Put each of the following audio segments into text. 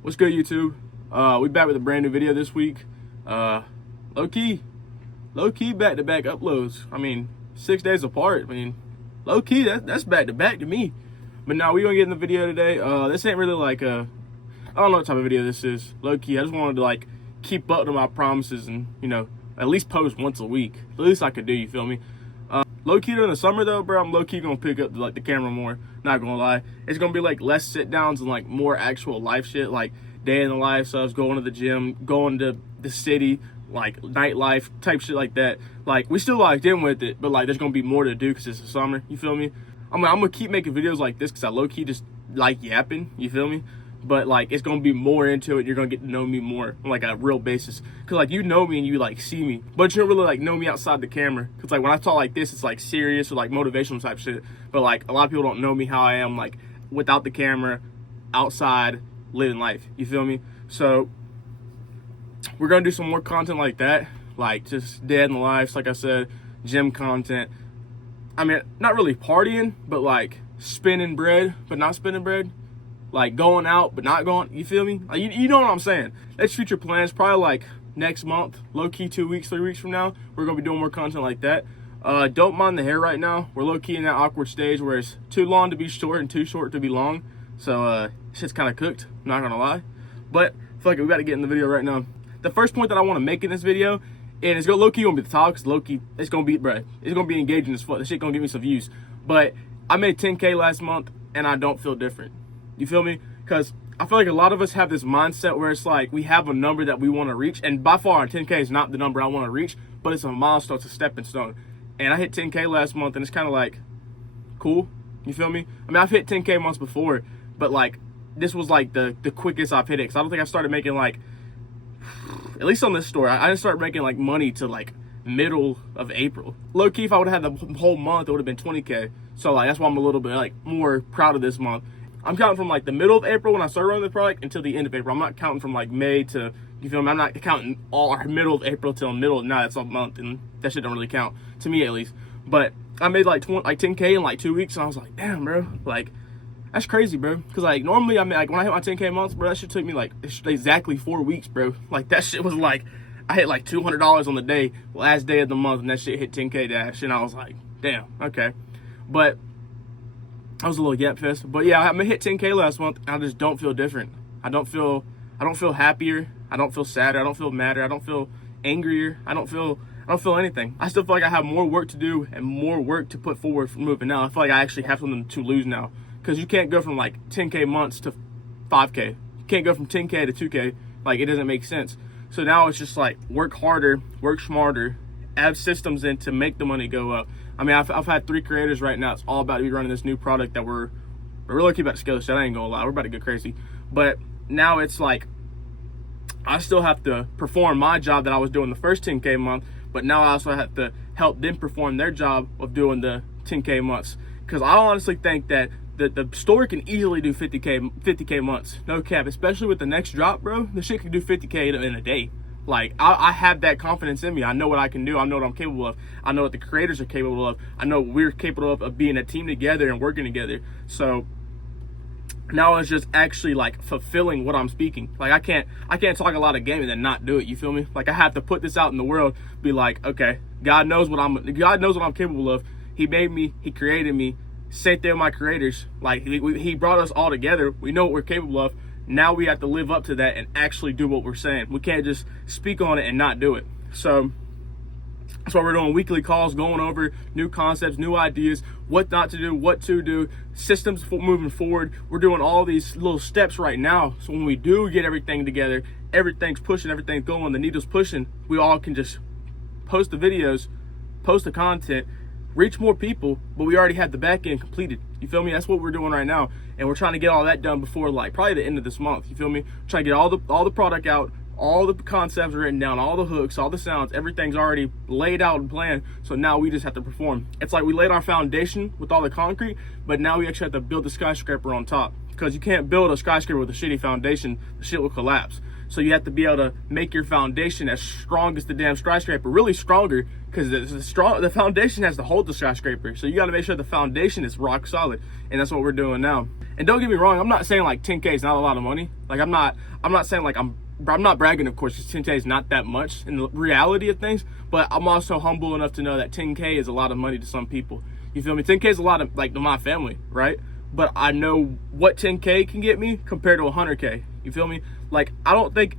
What's good, YouTube? We back with a brand new video this week. Low key back-to-back uploads. I mean, 6 days apart. I mean, low key, that's back-to-back to me. But now we gonna get in the video today. This ain't really like I don't know what type of video this is. Low key, I just wanted to like keep up to my promises and at least post once a week. The least I could do. You feel me? Low key during the summer though, bro, I'm low key gonna pick up the camera more. Not gonna lie, it's gonna be like less sit downs and like more actual life shit, like day in the life stuff, going to the gym, going to the city, like nightlife type shit like that. Like we still locked in with it, but like there's gonna be more to do because it's the summer. You feel me? I'm gonna keep making videos like this because I low key just like yapping. You feel me? But like it's gonna be more into it. You're gonna get to know me more on like a real basis, because like you know me and you like see me, but you don't really like know me outside the camera. Because like when I talk like this, it's like serious or like motivational type shit, but like a lot of people don't know me how I am like without the camera, outside living life. You feel me? So we're gonna do some more content like that, like just dead in the lives, like I said, gym content. I mean, not really partying, but like spinning bread but not spinning bread, like going out but not going. You feel me? Like, you know what I'm saying? That's future plans. Probably like next month, low-key 2 weeks, 3 weeks from now, we're gonna be doing more content like that. Don't mind the hair right now. We're low-key in that awkward stage where it's too long to be short and too short to be long. So shit's kind of cooked, I'm not gonna lie. But I feel like we gotta get in the video right now. The first point that I want to make in this video, and it's gonna low-key gonna be the top, because low-key it's gonna be, bruh, it's gonna be engaging as fuck. This shit gonna give me some views. But I made 10K last month and I don't feel different. You feel me? Because I feel like a lot of us have this mindset where it's like we have a number that we want to reach, and by far 10K is not the number I want to reach, but it's a milestone, it's a stepping stone. And I hit 10K last month and it's kind of like cool. You feel me? I mean, I've hit 10K months before, but like this was like the quickest I've hit it, because I don't think I started making like, at least on this store, I didn't start making like money to like middle of April. Low key, if I would have had the whole month, it would have been 20K. So like that's why I'm a little bit like more proud of this month. I'm counting from like the middle of April when I started running the product until the end of April. I'm not counting from like May to, you feel me? I'm not counting all our middle of April till middle. No, that's a month, and that shit don't really count to me at least. But I made like 10K in like 2 weeks, and I was like, damn, bro, like that's crazy, bro. Because like normally I mean, like when I hit my 10K months, bro, that shit took me like exactly 4 weeks, bro. Like that shit was like I hit like $200 on the day, last day of the month, and that shit hit 10K dash, and I was like, damn, okay. But I was a little yap fest. But yeah, I hit 10K last month, and I just don't feel different. I don't feel happier. I don't feel sadder. I don't feel madder. I don't feel angrier. I don't feel anything. I still feel like I have more work to do and more work to put forward for moving now. I feel like I actually have something to lose now, because you can't go from like 10K months to 5K. You can't go from 10K to 2K. Like, it doesn't make sense. So now it's just like work harder, work smarter, add systems in to make the money go up. I mean, I've had 3 creators right now. It's all about to be running this new product that we're really keep about to scale this shit. I ain't gonna lie, we're about to go crazy. But now it's like I still have to perform my job that I was doing the first 10K month, but now I also have to help them perform their job of doing the 10K months. Because I honestly think that the store can easily do 50K months, no cap. Especially with the next drop, bro. The shit can do 50K in a day. Like, I have that confidence in me. I know what I can do. I know what I'm capable of. I know what the creators are capable of. I know we're capable of being a team together and working together. So now it's just actually like fulfilling what I'm speaking. Like I can't talk a lot of game and then not do it. You feel me? Like I have to put this out in the world. Be like, okay, God knows what I'm capable of. He made me. He created me. Same thing with my creators. Like he brought us all together. We know what we're capable of. Now we have to live up to that and actually do what we're saying. We can't just speak on it and not do it. So that's why we're doing weekly calls, going over new concepts, new ideas, what not to do, what to do, systems for moving forward. We're doing all these little steps right now. So when we do get everything together, everything's pushing, everything's going, the needle's pushing, we all can just post the videos, post the content, reach more people, but we already have the back end completed. You feel me? That's what we're doing right now, and we're trying to get all that done before like probably the end of this month. You feel me? Trying to get all the product out, all the concepts written down, all the hooks, all the sounds, everything's already laid out and planned. So now we just have to perform. It's like we laid our foundation with all the concrete, but now we actually have to build the skyscraper on top, because you can't build a skyscraper with a shitty foundation. The shit will collapse. So you have to be able to make your foundation as strong as the damn skyscraper, really stronger. because the foundation has to hold the skyscraper. So you got to make sure the foundation is rock solid, and that's what we're doing now. And don't get me wrong, I'm not saying like 10K is not a lot of money. Like I'm not saying like I'm not bragging, of course, because 10K is not that much in the reality of things. But I'm also humble enough to know that 10K is a lot of money to some people. You feel me? 10K is a lot of, like, to my family, right? But I know what 10K can get me compared to 100K. You feel me? Like, I don't think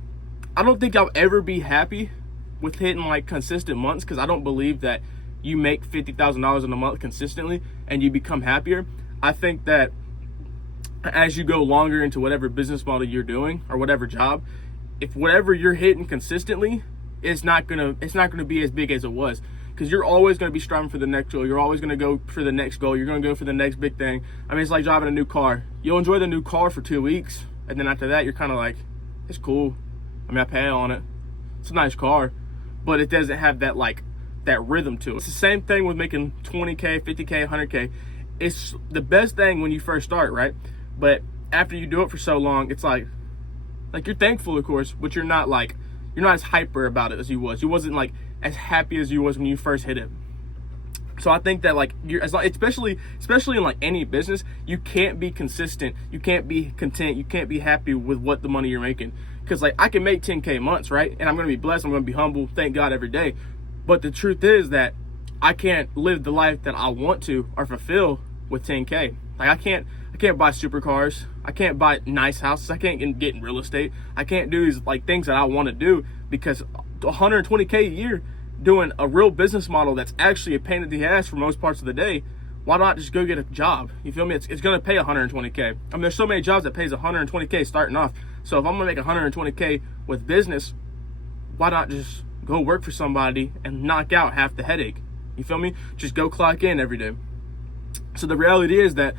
I'll ever be happy with hitting like consistent months, because I don't believe that you make $50,000 in a month consistently and you become happier. I think that as you go longer into whatever business model you're doing or whatever job, if whatever you're hitting consistently, it's not gonna be as big as it was, because you're always gonna be striving for the next goal. You're always gonna go for the next goal. You're gonna go for the next big thing. I mean, it's like driving a new car. You'll enjoy the new car for 2 weeks, and then after that, you're kind of like, it's cool. I mean, I pay on it. It's a nice car, but it doesn't have that that rhythm to it. It's the same thing with making 20K, 50K, 100K. It's the best thing when you first start, right? But after you do it for so long, it's like you're thankful, of course, but you're not as hyper about it as you was. You wasn't like as happy as you was when you first hit it. So I think that especially in like any business, you can't be consistent. You can't be content. You can't be happy with what the money you're making. Because like I can make 10K months, right? And I'm gonna be blessed. I'm gonna be humble. Thank God every day. But the truth is that I can't live the life that I want to or fulfill with 10K. Like I can't buy supercars. I can't buy nice houses. I can't get in real estate. I can't do these like things that I want to do, because 120K a year doing a real business model that's actually a pain in the ass for most parts of the day. Why not just go get a job? You feel me? It's going to pay 120K. I mean, there's so many jobs that pays 120K starting off. So if I'm going to make 120K with business, why not just go work for somebody and knock out half the headache? You feel me? Just go clock in every day. So the reality is that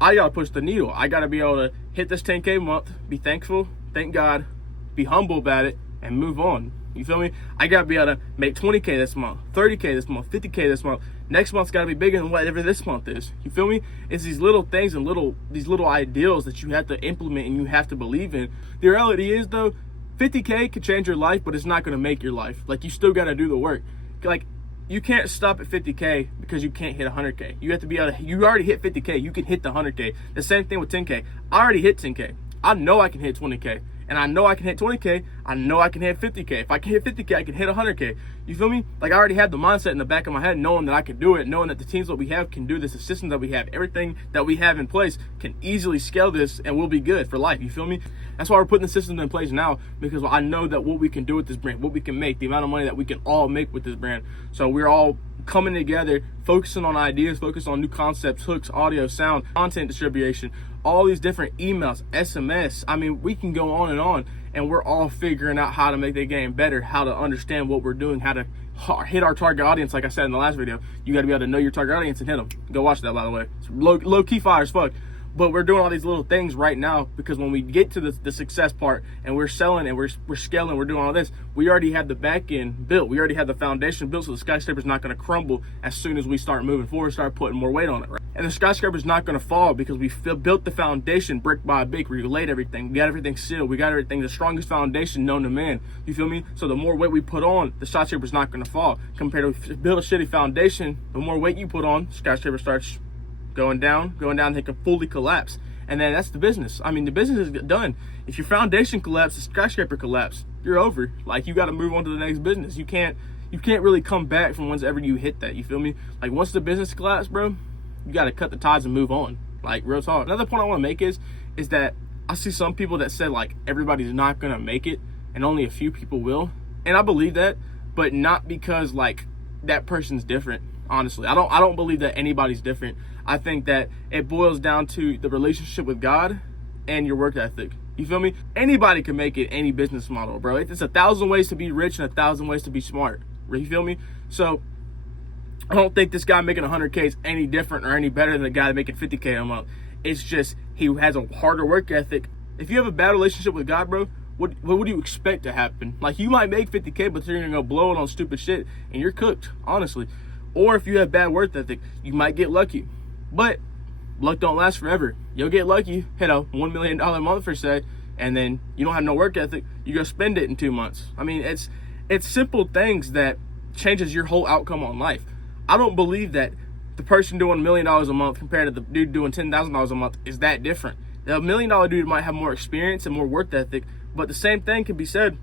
I got to push the needle. I got to be able to hit this 10K month, be thankful, thank God, be humble about it, and move on. You feel me? I got to be able to make 20K this month, 30K this month, 50K this month. Next month's got to be bigger than whatever this month is. You feel me? It's these little things and these little ideals that you have to implement and you have to believe in. The reality is, though, 50K could change your life, but it's not going to make your life. Like, you still got to do the work. Like, you can't stop at 50K because you can't hit 100K. You have to be able to, you already hit 50K, you can hit the 100K. The same thing with 10K. I already hit 10K. I know I can hit 20K. And I know I can hit 20K. I know I can hit 50K. If I can hit 50K, I can hit 100K. You feel me? Like, I already had the mindset in the back of my head, knowing that I could do it, knowing that the teams that we have can do this, the systems that we have, everything that we have in place can easily scale this, and we'll be good for life. You feel me? That's why we're putting the systems in place now, because I know that what we can do with this brand, what we can make, the amount of money that we can all make with this brand. So we're all coming together, focusing on ideas, focusing on new concepts, hooks, audio, sound, content distribution, all these different emails, SMS. I mean, we can go on, and we're all figuring out how to make the game better, how to understand what we're doing, how to hit our target audience. Like I said in the last video, you got to be able to know your target audience and hit them. Go watch that, by the way. It's low key fire as fuck. But we're doing all these little things right now, because when we get to the success part and we're selling and we're scaling, we're doing all this, we already have the back end built. We already have the foundation built, so the skyscraper's not going to crumble as soon as we start moving forward, start putting more weight on it. Right? And the skyscraper's not going to fall because we built the foundation brick by brick. We laid everything. We got everything sealed. We got everything, the strongest foundation known to man. You feel me? So the more weight we put on, the skyscraper's not going to fall. Compared to build a shitty foundation, the more weight you put on, the skyscraper starts going down, they can fully collapse. And then that's the business. I mean, the business is done. If your foundation collapses, the skyscraper collapse, you're over. Like, you got to move on to the next business. You can't really come back from whenever you hit that. You feel me? Like, once the business collapses, bro, you got to cut the ties and move on. Like, real talk. Another point I want to make is that I see some people that said, like, everybody's not going to make it and only a few people will. And I believe that, but not because, like, that person's different. Honestly, I don't believe that anybody's different. I think that it boils down to the relationship with God and your work ethic. You feel me? Anybody can make it any business model, bro. It's 1,000 ways to be rich and 1,000 ways to be smart. You feel me? So I don't think this guy making 100K is any different or any better than the guy making 50K a month. It's just he has a harder work ethic. If you have a bad relationship with God, bro, what do you expect to happen? Like, you might make 50K, but you're gonna go blow it on stupid shit and you're cooked, honestly. Or if you have bad work ethic, you might get lucky. But luck don't last forever. You'll get lucky, hit a $1 million month per se, and then you don't have no work ethic, you go spend it in 2 months. I mean, it's simple things that changes your whole outcome on life. I don't believe that the person doing $1 million a month compared to the dude doing $10,000 a month is that different. The $1 million dude might have more experience and more work ethic, but the same thing can be said.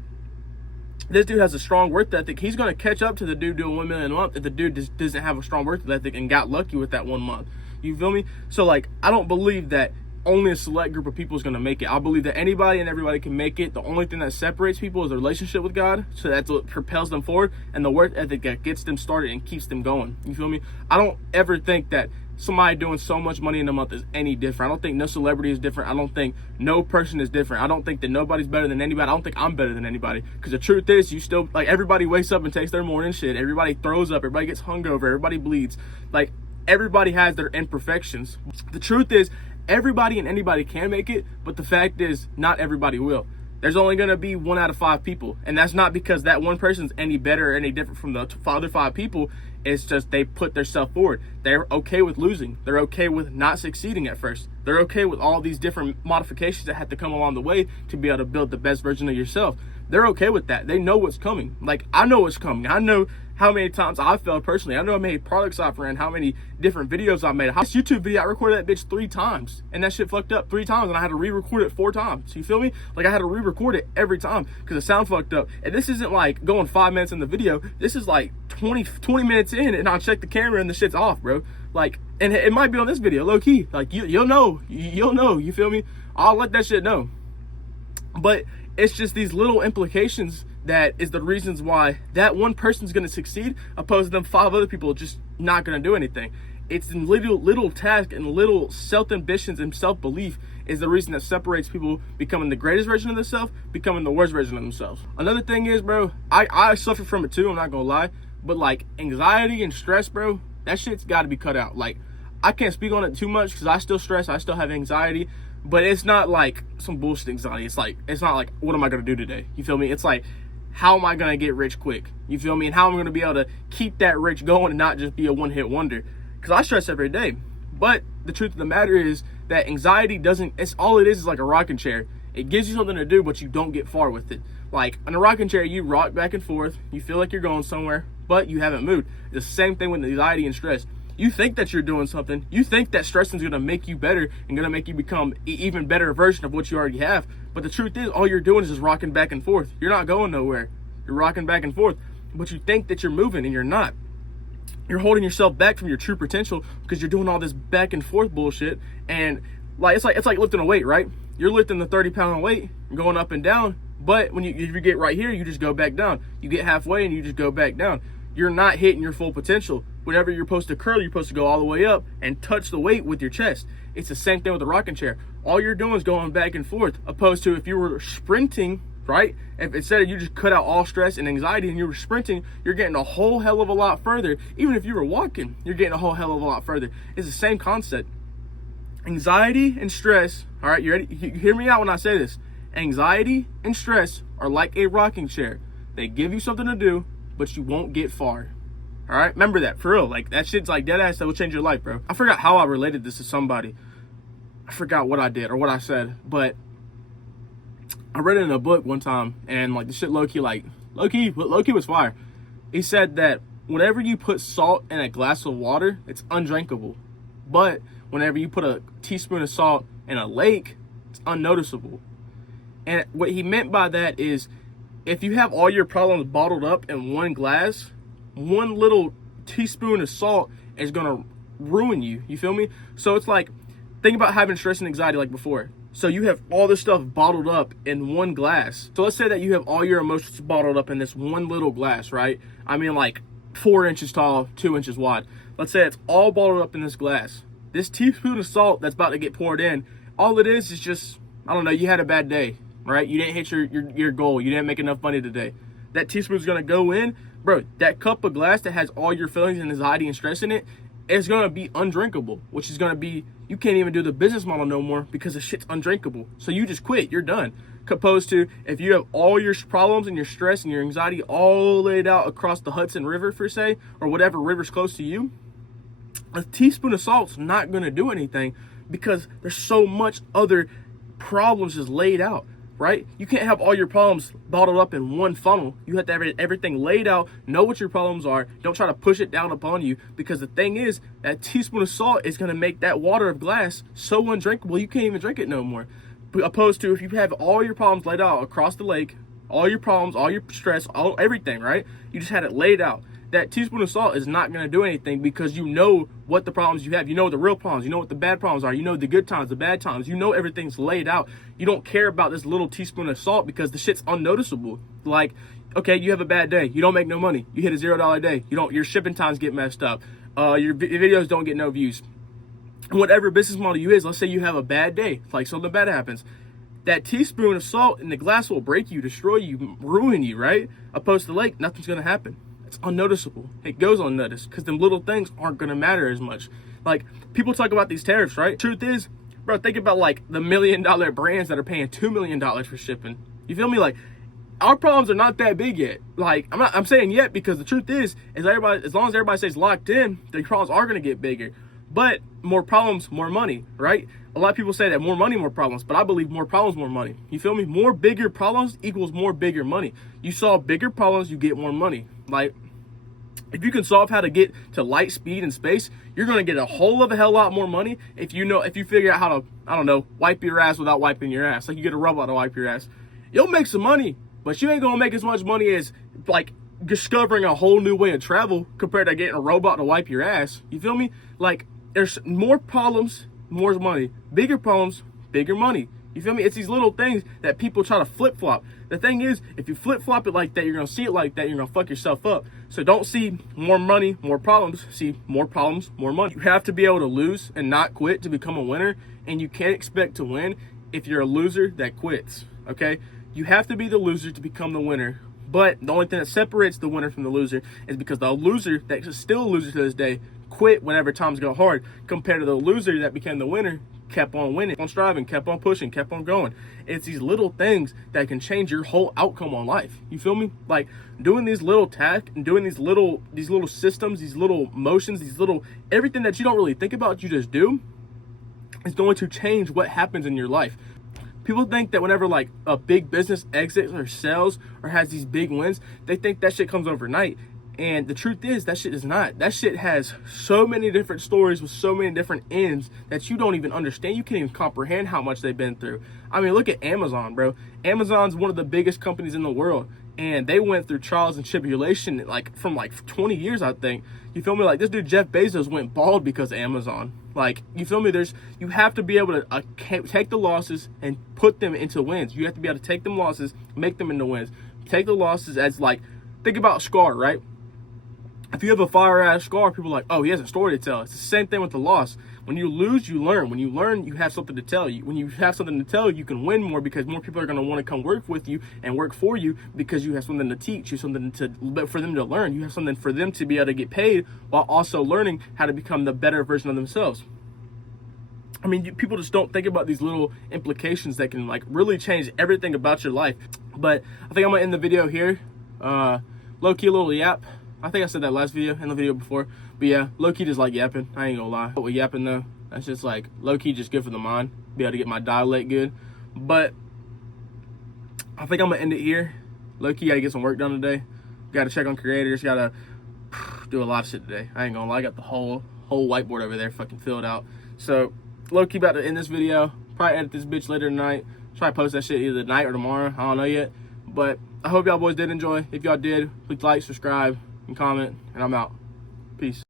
This dude has a strong work ethic. He's going to catch up to the dude doing $1 million a month if the dude just doesn't have a strong work ethic and got lucky with that 1 month. You feel me? So, like, I don't believe that only a select group of people is going to make it. I believe that anybody and everybody can make it. The only thing that separates people is the relationship with God. So that's what propels them forward, and the work ethic that gets them started and keeps them going. You feel me? I don't ever think that somebody doing so much money in a month is any different. I don't think no celebrity is different. I don't think no person is different. I don't think that nobody's better than anybody. I don't think I'm better than anybody. Because the truth is, you still, like, everybody wakes up and takes their morning shit. Everybody throws up. Everybody gets hungover. Everybody bleeds. Like, everybody has their imperfections. The truth is, everybody and anybody can make it, but the fact is, not everybody will. There's only going to be 1 out of 5 people. And that's not because that one person's any better or any different from the other 5 people. It's just they put themselves forward. They're okay with losing. They're okay with not succeeding at first. They're okay with all these different modifications that have to come along the way to be able to build the best version of yourself. They're okay with that. They know what's coming. Like, I know what's coming. I know how many times I've failed personally. I know how many products I've ran, how many different videos I've made. This YouTube video, I recorded that bitch 3 times, and that shit fucked up 3 times, and I had to re-record it 4 times. You feel me? Like, I had to re-record it every time because the sound fucked up. And this isn't like going 5 minutes in the video. This is like 20 minutes in, and I'll check the camera and the shit's off, bro. Like, and it might be on this video, low key. Like, you'll know. You'll know. You feel me? I'll let that shit know. But it's just these little implications that is the reasons why that one person's going to succeed opposed to them 5 other people just not going to do anything. It's in little tasks and little self-ambitions and self-belief is the reason that separates people becoming the greatest version of themselves, becoming the worst version of themselves. Another thing is, bro, I suffer from it too, I'm not going to lie, but like anxiety and stress, bro, that shit's got to be cut out. Like, I can't speak on it too much because I still stress, I still have anxiety, but it's not like some bullshit anxiety. It's not like, what am I going to do today? You feel me? It's like, how am I going to get rich quick? You feel me? And how am I going to be able to keep that rich going and not just be a one-hit wonder? Because I stress every day. But the truth of the matter is that anxiety doesn't, it's all it is like a rocking chair. It gives you something to do, but you don't get far with it. Like, in a rocking chair, you rock back and forth. You feel like you're going somewhere, but you haven't moved. It's the same thing with anxiety and stress. You think that you're doing something. You think that stressing is going to make you better and going to make you become an even better version of what you already have. But the truth is, all you're doing is just rocking back and forth. You're not going nowhere. You're rocking back and forth. But you think that you're moving and you're not. You're holding yourself back from your true potential because you're doing all this back and forth bullshit. And like it's like lifting a weight, right? You're lifting the 30-pound weight, going up and down. But when if you get right here, you just go back down. You get halfway and you just go back down. You're not hitting your full potential. Whenever you're supposed to curl, you're supposed to go all the way up and touch the weight with your chest. It's the same thing with the rocking chair. All you're doing is going back and forth, opposed to if you were sprinting, right? If instead of you just cut out all stress and anxiety and you were sprinting, you're getting a whole hell of a lot further. Even if you were walking, you're getting a whole hell of a lot further. It's the same concept. Anxiety and stress, all right, you ready? Hear me out when I say this. Anxiety and stress are like a rocking chair. They give you something to do, but you won't get far. All right, remember that, for real. Like, that shit's like dead ass. That will change your life, bro. I forgot how I related this to somebody. I forgot what I did or what I said, but I read it in a book one time, and like the shit low-key was fire. He said that whenever you put salt in a glass of water, it's undrinkable. But whenever you put a teaspoon of salt in a lake, it's unnoticeable. And what he meant by that is, if you have all your problems bottled up in one glass, one little teaspoon of salt is gonna ruin you. You feel me? So it's like, think about having stress and anxiety like before. So you have all this stuff bottled up in one glass. So let's say that you have all your emotions bottled up in this one little glass, right? I mean, like 4 inches tall, 2 inches wide. Let's say it's all bottled up in this glass. This teaspoon of salt that's about to get poured in, all it is just, I don't know, you had a bad day, right? You didn't hit your goal. You didn't make enough money today. That teaspoon's gonna go in, bro. That cup of glass that has all your feelings and anxiety and stress in it, it's gonna be undrinkable, which is gonna be, you can't even do the business model no more because the shit's undrinkable. So you just quit, you're done. Opposed to if you have all your problems and your stress and your anxiety all laid out across the Hudson River, per se, or whatever river's close to you, a teaspoon of salt's not gonna do anything because there's so much other problems just laid out. right? You can't have all your problems bottled up in one funnel. You have to have everything laid out, know what your problems are. Don't try to push it down upon you, because the thing is, that teaspoon of salt is going to make that water of glass so undrinkable you can't even drink it no more. Opposed to if you have all your problems laid out across the lake, all your problems, all your stress, everything, right? You just had it laid out. That teaspoon of salt is not going to do anything, because you know what the problems you have. You know the real problems. You know what the bad problems are. You know the good times, the bad times. You know everything's laid out. You don't care about this little teaspoon of salt because the shit's unnoticeable. Like, okay, you have a bad day. You don't make no money. You hit a $0 day. Your shipping times get messed up. Your videos don't get no views. Whatever business model you is, let's say you have a bad day, like something bad happens. That teaspoon of salt in the glass will break you, destroy you, ruin you, right? Opposed to the lake, nothing's going to happen. It's unnoticeable. It goes unnoticed because them little things aren't going to matter as much. Like, people talk about these tariffs, right? Truth is, bro, think about like the $1 million brands that are paying $2 million for shipping. You feel me? Like, our problems are not that big yet. Like, I'm saying yet, because the truth is everybody, as long as everybody stays locked in, the problems are going to get bigger. But more problems, more money, right? A lot of people say that more money, more problems, but I believe more problems, more money. You feel me? More bigger problems equals more bigger money. You solve bigger problems, you get more money. Like, if you can solve how to get to light speed in space, you're going to get a whole of a hell lot more money if you figure out how to, I don't know, wipe your ass without wiping your ass. Like, you get a robot to wipe your ass. You'll make some money, but you ain't going to make as much money as, like, discovering a whole new way of travel compared to getting a robot to wipe your ass. You feel me? Like, there's more problems, more money. Bigger problems, bigger money. You feel me? It's these little things that people try to flip-flop. The thing is, if you flip-flop it like that, you're going to see it like that, you're going to fuck yourself up. So don't see more money, more problems. See more problems, more money. You have to be able to lose and not quit to become a winner. And you can't expect to win if you're a loser that quits, okay? You have to be the loser to become the winner. But the only thing that separates the winner from the loser is because the loser that is still a loser to this day quit whenever times go hard, compared to the loser that became the winner, kept on winning, kept on striving, kept on pushing, kept on going. It's these little things that can change your whole outcome on life. You feel me? Like, doing these little tasks and doing these little systems, these little motions, these little everything that you don't really think about, you just do, is going to change what happens in your life. People think that whenever like a big business exits or sells or has these big wins, they think that shit comes overnight. And the truth is, that shit is not. That shit has so many different stories with so many different ends that you don't even understand. You can't even comprehend how much they've been through. I mean, look at Amazon, bro. Amazon's one of the biggest companies in the world. And they went through trials and tribulation from 20 years, I think. You feel me? Like, this dude, Jeff Bezos, went bald because of Amazon. Like, you feel me? You have to be able to take the losses and put them into wins. You have to be able to take them losses, make them into wins. Take the losses as, like, think about Scar, right? If you have a fire-ass Scar, people are like, oh, he has a story to tell. It's the same thing with the loss. When you lose, you learn. When you learn, you have something to tell. When you have something to tell, you can win more because more people are going to want to come work with you and work for you because you have something to teach, you something for them to learn. You have something for them to be able to get paid while also learning how to become the better version of themselves. I mean, people just don't think about these little implications that can, like, really change everything about your life. But I think I'm going to end the video here. Low-key, a little yap. I think I said that last video and the video before. But yeah, low-key just like yapping. I ain't gonna lie. But with yapping though, that's just like low-key just good for the mind. Be able to get my dialect good. But I think I'm gonna end it here. Low-key, gotta get some work done today. Gotta check on creators. Gotta do a lot of shit today. I ain't gonna lie. I got the whole whiteboard over there fucking filled out. So low-key about to end this video. Probably edit this bitch later tonight. Try to post that shit either tonight or tomorrow. I don't know yet. But I hope y'all boys did enjoy. If y'all did, please like, subscribe, and comment, and I'm out. Peace.